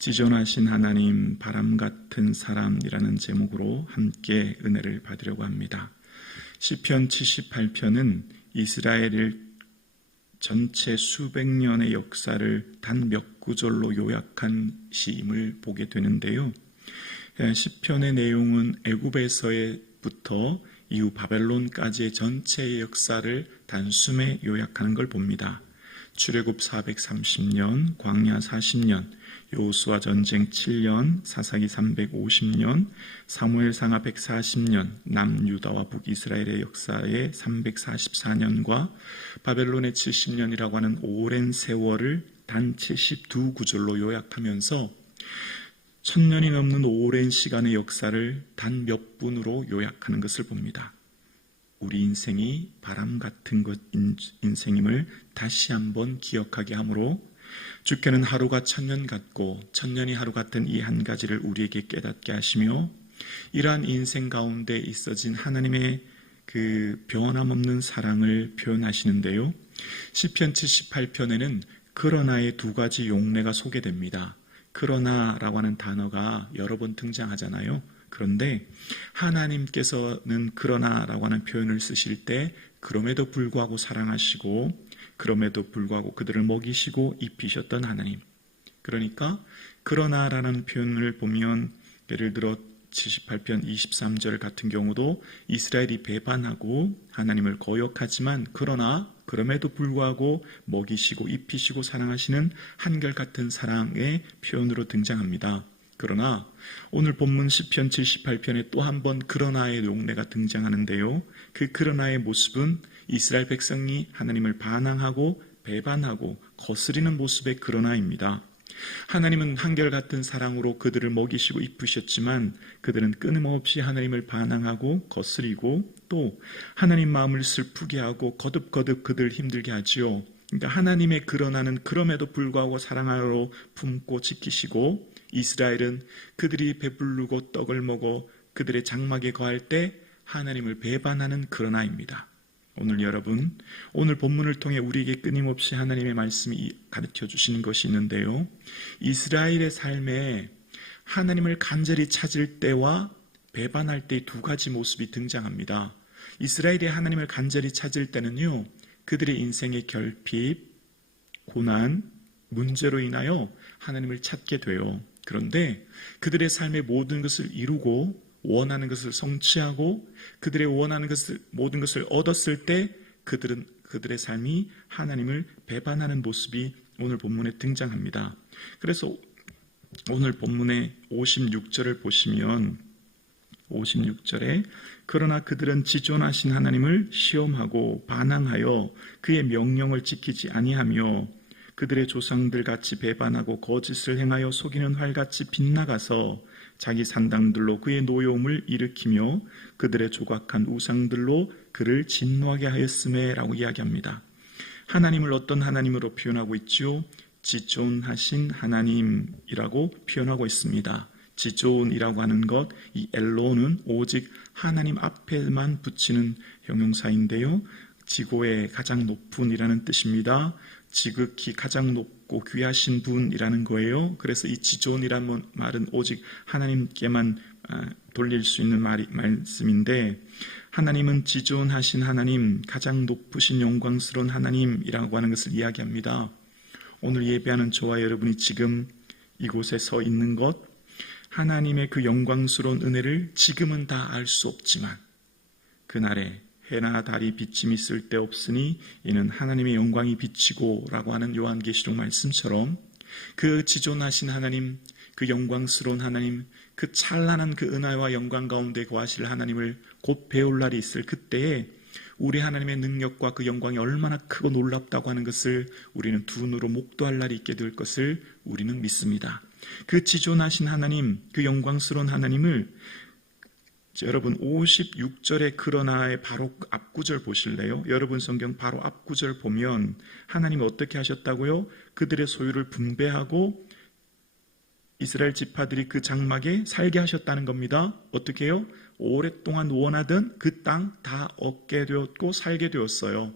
지존하신 하나님, 바람 같은 사람이라는 제목으로 함께 은혜를 받으려고 합니다. 시편 78편은 이스라엘을 전체 수백 년의 역사를 단 몇 구절로 요약한 시임을 보게 되는데요. 시편의 내용은 애굽에서부터 이후 바벨론까지의 전체의 역사를 단숨에 요약하는 걸 봅니다. 출애굽 430년, 광야 40년, 여호수아 전쟁 7년, 사사기 350년, 사무엘상하 140년, 남유다와 북이스라엘의 역사의 344년과 바벨론의 70년이라고 하는 오랜 세월을 단 72구절로 요약하면서 1000년이 넘는 오랜 시간의 역사를 단 몇 분으로 요약하는 것을 봅니다. 우리 인생이 바람 같은 인생임을 다시 한번 기억하게 하므로 주께는 하루가 1000년 같고 1000년이 하루 같은 이 한 가지를 우리에게 깨닫게 하시며 이러한 인생 가운데 있어진 하나님의 그 변함없는 사랑을 표현하시는데요. 시편 78편에는 그러나의 두 가지 용례가 소개됩니다. 그러나라고 하는 단어가 여러 번 등장하잖아요. 그런데 하나님께서는 그러나라고 하는 표현을 쓰실 때 그럼에도 불구하고 사랑하시고 그럼에도 불구하고 그들을 먹이시고 입히셨던 하나님. 그러니까 그러나라는 표현을 보면 예를 들어 78편 23절 같은 경우도 이스라엘이 배반하고 하나님을 거역하지만 그러나 그럼에도 불구하고 먹이시고 입히시고 사랑하시는 한결같은 사랑의 표현으로 등장합니다. 그러나 오늘 본문 시편 78편에 또 한 번 그러나의 용례가 등장하는데요. 그 그러나의 모습은 이스라엘 백성이 하나님을 반항하고 배반하고 거스리는 모습의 그러나입니다. 하나님은 한결같은 사랑으로 그들을 먹이시고 입히셨지만 그들은 끊임없이 하나님을 반항하고 거스리고 또 하나님 마음을 슬프게 하고 거듭거듭 그들을 힘들게 하지요. 그러니까 하나님의 그러나는 그럼에도 불구하고 사랑하러 품고 지키시고 이스라엘은 그들이 배부르고 떡을 먹어 그들의 장막에 거할 때 하나님을 배반하는 그러나입니다. 오늘 여러분, 오늘 본문을 통해 우리에게 끊임없이 하나님의 말씀이 가르쳐 주시는 것이 있는데요. 이스라엘의 삶에 하나님을 간절히 찾을 때와 배반할 때의 두 가지 모습이 등장합니다. 이스라엘이 하나님을 간절히 찾을 때는요, 그들의 인생의 결핍, 고난, 문제로 인하여 하나님을 찾게 돼요. 그런데 그들의 삶의 모든 것을 이루고 원하는 것을 성취하고 그들의 원하는 것을 모든 것을 얻었을 때 그들의 삶이 하나님을 배반하는 모습이 오늘 본문에 등장합니다. 그래서 오늘 본문의 56절을 보시면 56절에 그러나 그들은 지존하신 하나님을 시험하고 반항하여 그의 명령을 지키지 아니하며 그들의 조상들 같이 배반하고 거짓을 행하여 속이는 활같이 빗나가서 자기 산당들로 그의 노여움을 일으키며 그들의 조각한 우상들로 그를 진노하게 하였음에 라고 이야기합니다. 하나님을 어떤 하나님으로 표현하고 있지요? 지존하신 하나님이라고 표현하고 있습니다. 지존이라고 하는 것, 이 엘로는 오직 하나님 앞에만 붙이는 형용사인데요. 지고의 가장 높은 이라는 뜻입니다. 지극히 가장 높고 귀하신 분이라는 거예요. 그래서 이 지존이라는 말은 오직 하나님께만 돌릴 수 있는 말씀인데 하나님은 지존하신 하나님, 가장 높으신 영광스러운 하나님이라고 하는 것을 이야기합니다. 오늘 예배하는 저와 여러분이 지금 이곳에 서 있는 것, 하나님의 그 영광스러운 은혜를 지금은 다 알 수 없지만 그날에 해나 달이 비침이 쓸데없으니 이는 하나님의 영광이 비치고 라고 하는 요한계시록 말씀처럼 그 지존하신 하나님, 그 영광스러운 하나님, 그 찬란한 그 은혜와 영광 가운데 거하실 하나님을 곧 배울 날이 있을 그때에 우리 하나님의 능력과 그 영광이 얼마나 크고 놀랍다고 하는 것을 우리는 두 눈으로 목도할 날이 있게 될 것을 우리는 믿습니다. 그 지존하신 하나님, 그 영광스러운 하나님을 여러분 56절의 그러나의 바로 앞구절 보실래요? 여러분 성경 바로 앞구절 보면 하나님이 어떻게 하셨다고요? 그들의 소유를 분배하고 이스라엘 지파들이 그 장막에 살게 하셨다는 겁니다. 어떻게 해요? 오랫동안 원하던 그 땅 다 얻게 되었고 살게 되었어요.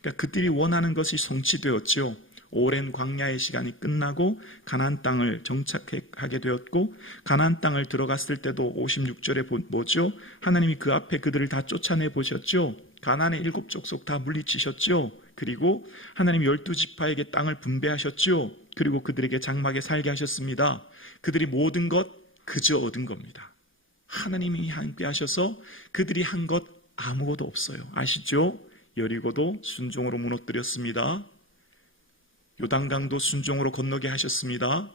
그러니까 그들이 원하는 것이 성취되었죠. 오랜 광야의 시간이 끝나고 가나안 땅을 정착하게 되었고, 가나안 땅을 들어갔을 때도 56절에 뭐죠? 하나님이 그 앞에 그들을 다 쫓아내 보셨죠. 가나안의 7족속 다 물리치셨죠. 그리고 하나님 12지파에게 땅을 분배하셨죠. 그리고 그들에게 장막에 살게 하셨습니다. 그들이 모든 것 그저 얻은 겁니다. 하나님이 함께 하셔서 그들이 한 것 아무것도 없어요. 아시죠? 여리고도 순종으로 무너뜨렸습니다. 요단강도 순종으로 건너게 하셨습니다.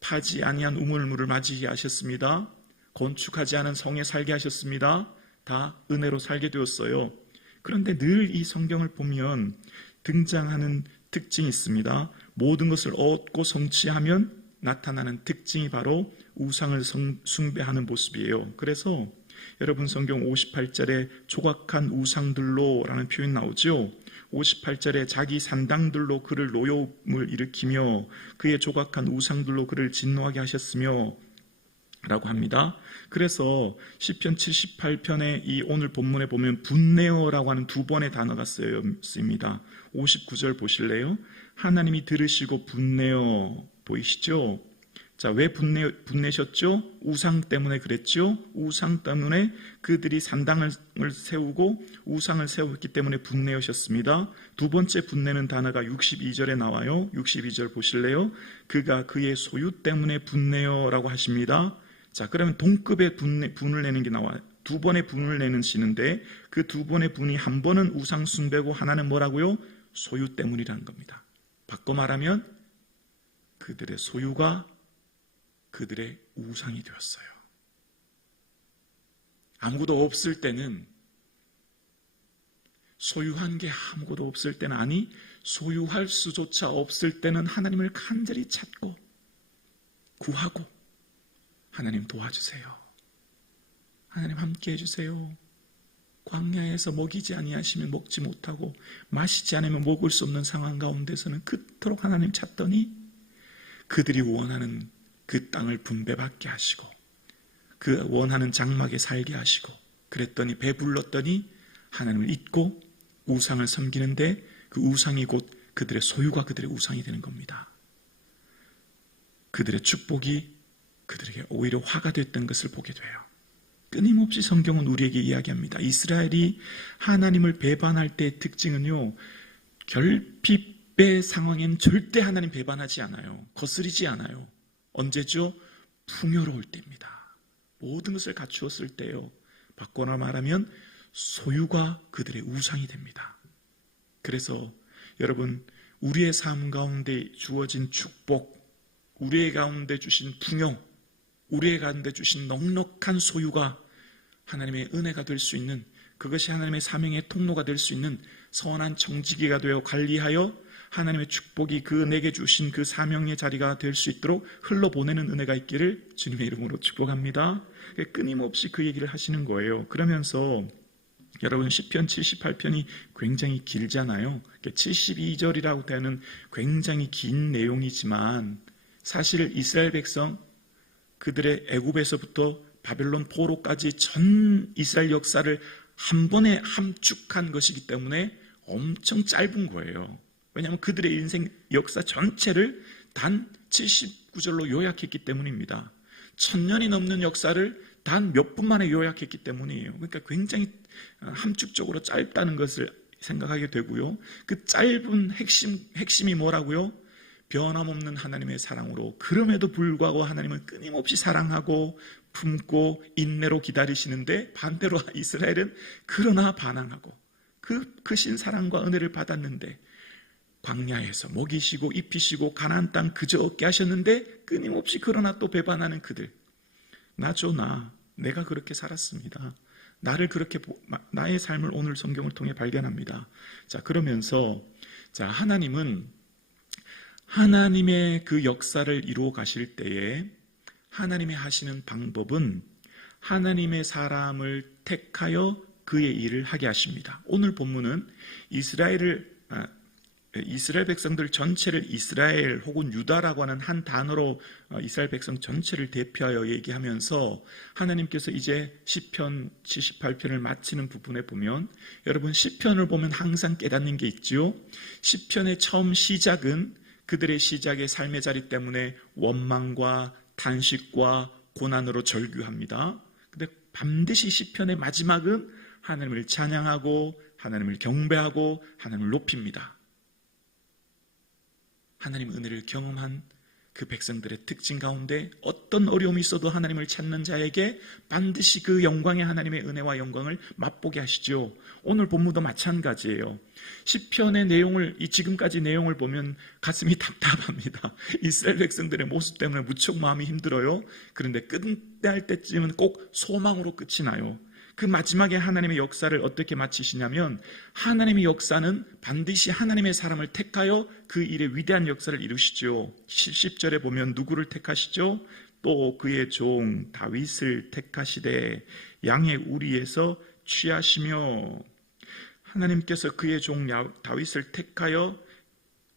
파지 아니한 우물물을 맞이하게 하셨습니다. 건축하지 않은 성에 살게 하셨습니다. 다 은혜로 살게 되었어요. 그런데 늘 이 성경을 보면 등장하는 특징이 있습니다. 모든 것을 얻고 성취하면 나타나는 특징이 바로 우상을 숭배하는 모습이에요. 그래서 여러분 성경 58절에 조각한 우상들로 라는 표현이 나오죠. 58절에 자기 산당들로 그를 노여움을 일으키며 그의 조각한 우상들로 그를 진노하게 하셨으며 라고 합니다. 그래서 시편 78편의 이 오늘 본문에 보면 분내어라고 하는 두 번의 단어가 쓰입니다. 59절 보실래요? 하나님이 들으시고 분내어 보이시죠? 자, 왜 분내셨죠? 우상 때문에 그랬죠? 우상 때문에 그들이 산당을 세우고 우상을 세웠기 때문에 분내하셨습니다. 두 번째 분내는 단어가 62절에 나와요. 62절 보실래요? 그가 그의 소유 때문에 분내어라고 하십니다. 자, 그러면 동급의 분을 내는 게 나와요. 두 번의 분을 내는 시는데 그 두 번의 분이 한 번은 우상 숭배고 하나는 뭐라고요? 소유 때문이라는 겁니다. 바꿔 말하면 그들의 소유가 그들의 우상이 되었어요. 아무것도 없을 때는, 소유한 게 아무것도 없을 때는, 아니 소유할 수조차 없을 때는 하나님을 간절히 찾고 구하고 하나님 도와주세요. 하나님 함께 해주세요. 광야에서 먹이지 아니하시면 먹지 못하고 마시지 않으면 먹을 수 없는 상황 가운데서는 그토록 하나님 찾더니 그들이 원하는 그 땅을 분배받게 하시고 그 원하는 장막에 살게 하시고 그랬더니 배불렀더니 하나님을 잊고 우상을 섬기는데 그 우상이 곧 그들의 소유가 그들의 우상이 되는 겁니다. 그들의 축복이 그들에게 오히려 화가 됐던 것을 보게 돼요. 끊임없이 성경은 우리에게 이야기합니다. 이스라엘이 하나님을 배반할 때의 특징은요, 결핍의 상황엔 절대 하나님 배반하지 않아요. 거스리지 않아요. 언제죠? 풍요로울 때입니다. 모든 것을 갖추었을 때요. 바꿔나 말하면 소유가 그들의 우상이 됩니다. 그래서 여러분, 우리의 삶 가운데 주어진 축복, 우리의 가운데 주신 풍요, 우리의 가운데 주신 넉넉한 소유가 하나님의 은혜가 될 수 있는, 그것이 하나님의 사명의 통로가 될 수 있는 선한 청지기가 되어 관리하여 하나님의 축복이 그 내게 주신 그 사명의 자리가 될 수 있도록 흘러보내는 은혜가 있기를 주님의 이름으로 축복합니다. 끊임없이 그 얘기를 하시는 거예요. 그러면서 여러분 시편 78편이 굉장히 길잖아요. 72절이라고 되는 굉장히 긴 내용이지만 사실 이스라엘 백성 그들의 애굽에서부터 바벨론 포로까지 전 이스라엘 역사를 한 번에 함축한 것이기 때문에 엄청 짧은 거예요. 왜냐하면 그들의 인생 역사 전체를 단 79절로 요약했기 때문입니다. 1000년이 넘는 역사를 단 몇 분 만에 요약했기 때문이에요. 그러니까 굉장히 함축적으로 짧다는 것을 생각하게 되고요. 그 짧은 핵심이 뭐라고요? 변함없는 하나님의 사랑으로, 그럼에도 불구하고 하나님은 끊임없이 사랑하고 품고 인내로 기다리시는데, 반대로 이스라엘은 그러나 반항하고 그 크신 사랑과 은혜를 받았는데 광야에서 먹이시고 입히시고 가나안 땅 그저 얻게 하셨는데 끊임없이 그러나 또 배반하는 그들. 나죠, 내가 그렇게 살았습니다. 나를 그렇게 나의 삶을 오늘 성경을 통해 발견합니다. 자, 그러면서 하나님은 하나님의 그 역사를 이루어 가실 때에 하나님이 하시는 방법은 하나님의 사람을 택하여 그의 일을 하게 하십니다. 오늘 본문은 이스라엘 백성들 전체를 이스라엘 혹은 유다라고 하는 한 단어로 이스라엘 백성 전체를 대표하여 얘기하면서 하나님께서 이제 시편 78편을 마치는 부분에 보면, 여러분 시편을 보면 항상 깨닫는 게 있죠. 시편의 처음 시작은 그들의 시작의 삶의 자리 때문에 원망과 탄식과 고난으로 절규합니다. 근데 반드시 시편의 마지막은 하나님을 찬양하고 하나님을 경배하고 하나님을 높입니다. 하나님의 은혜를 경험한 그 백성들의 특징 가운데 어떤 어려움이 있어도 하나님을 찾는 자에게 반드시 그 영광의 하나님의 은혜와 영광을 맛보게 하시죠. 오늘 본문도 마찬가지예요. 시편의 내용을, 이 지금까지 내용을 보면 가슴이 답답합니다. 이스라엘 백성들의 모습 때문에 무척 마음이 힘들어요. 그런데 끝날 때쯤은 꼭 소망으로 끝이 나요. 그 마지막에 하나님의 역사를 어떻게 마치시냐면, 하나님의 역사는 반드시 하나님의 사람을 택하여 그 일의 위대한 역사를 이루시죠. 10절에 보면 누구를 택하시죠? 또 그의 종 다윗을 택하시되 양의 우리에서 취하시며, 하나님께서 그의 종 다윗을 택하여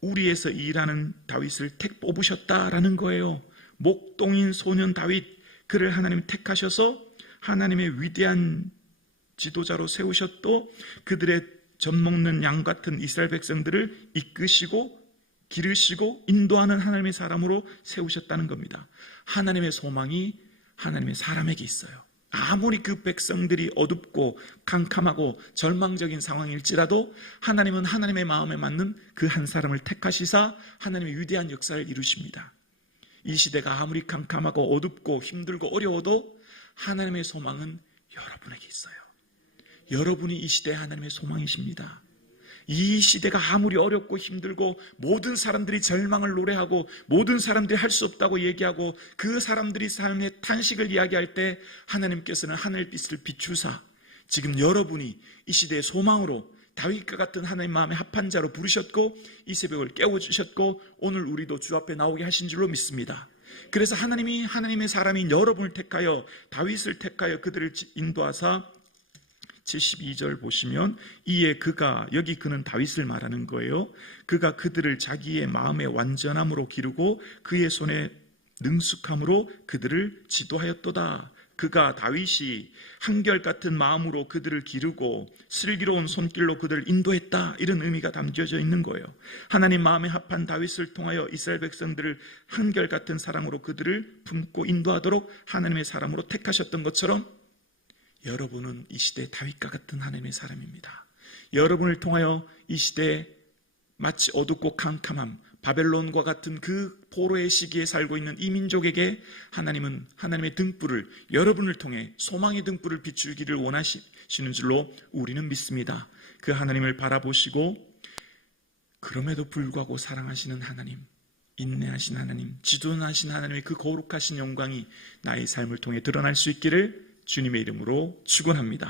우리에서 일하는 다윗을 뽑으셨다라는 거예요. 목동인 소년 다윗, 그를 하나님 택하셔서 하나님의 위대한 지도자로 세우셨고, 그들의 젖 먹는 양 같은 이스라엘 백성들을 이끄시고 기르시고 인도하는 하나님의 사람으로 세우셨다는 겁니다. 하나님의 소망이 하나님의 사람에게 있어요. 아무리 그 백성들이 어둡고 캄캄하고 절망적인 상황일지라도 하나님은 하나님의 마음에 맞는 그 한 사람을 택하시사 하나님의 위대한 역사를 이루십니다. 이 시대가 아무리 캄캄하고 어둡고 힘들고 어려워도 하나님의 소망은 여러분에게 있어요. 여러분이 이 시대의 하나님의 소망이십니다. 이 시대가 아무리 어렵고 힘들고 모든 사람들이 절망을 노래하고 모든 사람들이 할 수 없다고 얘기하고 그 사람들이 삶의 탄식을 이야기할 때 하나님께서는 하늘빛을 비추사 지금 여러분이 이 시대의 소망으로 다윗과 같은 하나님 마음에 합한 자로 부르셨고 이 새벽을 깨워주셨고 오늘 우리도 주 앞에 나오게 하신 줄로 믿습니다. 그래서 하나님이 하나님의 사람인 여러분을 택하여 다윗을 택하여 그들을 인도하사 72절 보시면 이에 그가, 여기 그는 다윗을 말하는 거예요. 그가 그들을 자기의 마음의 완전함으로 기르고 그의 손에 능숙함으로 그들을 지도하였도다. 그가 다윗이 한결같은 마음으로 그들을 기르고 슬기로운 손길로 그들을 인도했다, 이런 의미가 담겨져 있는 거예요. 하나님 마음에 합한 다윗을 통하여 이스라엘 백성들을 한결같은 사랑으로 그들을 품고 인도하도록 하나님의 사람으로 택하셨던 것처럼 여러분은 이 시대의 다윗과 같은 하나님의 사람입니다. 여러분을 통하여 이 시대에 마치 어둡고 캄캄함, 바벨론과 같은 그 포로의 시기에 살고 있는 이 민족에게 하나님은 하나님의 등불을, 여러분을 통해 소망의 등불을 비추기를 원하시는 줄로 우리는 믿습니다. 그 하나님을 바라보시고 그럼에도 불구하고 사랑하시는 하나님, 인내하신 하나님, 지존하신 하나님의 그 거룩하신 영광이 나의 삶을 통해 드러날 수 있기를 주님의 이름으로 축원합니다.